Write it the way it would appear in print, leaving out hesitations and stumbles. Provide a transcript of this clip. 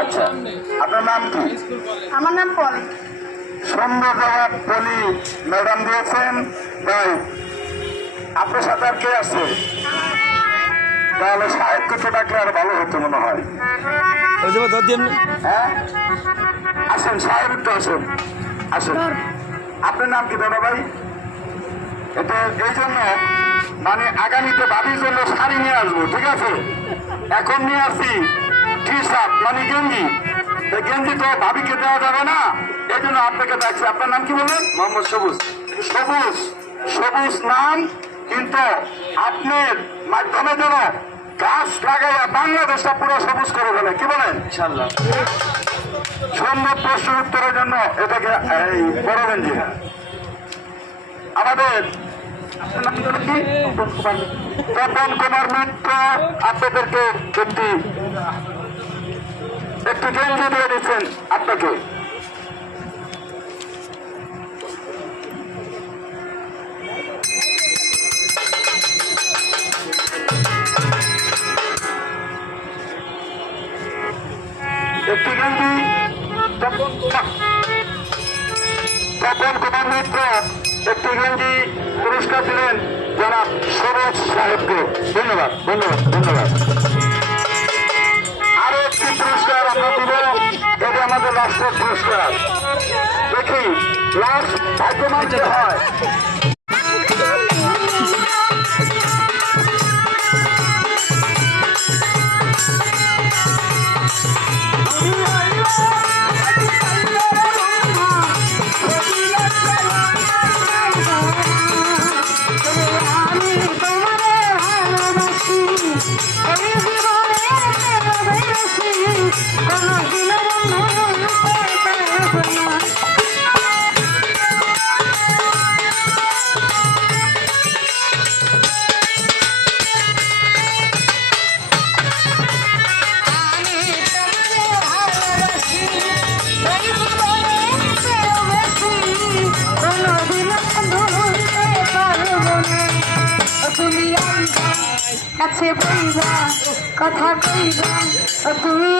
আচ্ছা, আপনার নাম কি? আমার নাম পলি। সুন্দর জবাব পলি ম্যাডাম দিয়েছেন। তাই আপনার সাথে আর কে আছে? তাহলে সাহেবকে ডাকলে আর ভালো হতো মনে হয়। হ্যাঁ, আসেন সাহেব, একটু আসেন, আসেন। আপনার নাম কি দাদা ভাই? এটা এই জন্য মানে আগামীতে ভাবির জন্য শাড়ি নিয়ে আসবো, ঠিক আছে? এখন নিয়ে আসি টি শার্ট মানে গেঞ্জি। এই গেঞ্জি তো ভাবিকে দেওয়া যাবে না, এই জন্য আপনাকে ডাকছি। আপনার নাম কি বলেন? মোহাম্মদ সবুজ। সবুজ, সবুজ নাম, কিন্তু আপনার মাধ্যমে যেন গাছ লাগাইয়া বাংলাদেশটা পুরো সবুজ করে ফেলে, কি বলেন? ইনশাআল্লাহ। সুন্দর প্রশ্ন উত্তরের জন্য এটাকে এই বড় গেঞ্জি। আমাদের তপন কুমার মিত্র আপনাদেরকে একটি গেঞ্জি দিয়ে দিচ্ছেন আপনাকে। একটি গেঞ্জি তপন কুমার মিত্র একটি গেঞ্জি পুরস্কার দিলেন জনাব সরোজ সাহেবকে। ধন্যবাদ, ধন্যবাদ, ধন্যবাদ। আরো একটি পুরস্কার আমরা দিব, এটা আমাদের রাষ্ট্রের পুরস্কার। দেখি লাস্ট ভাগ্যমান যে হয়। কাছে বইবা কথা কইবা তুমি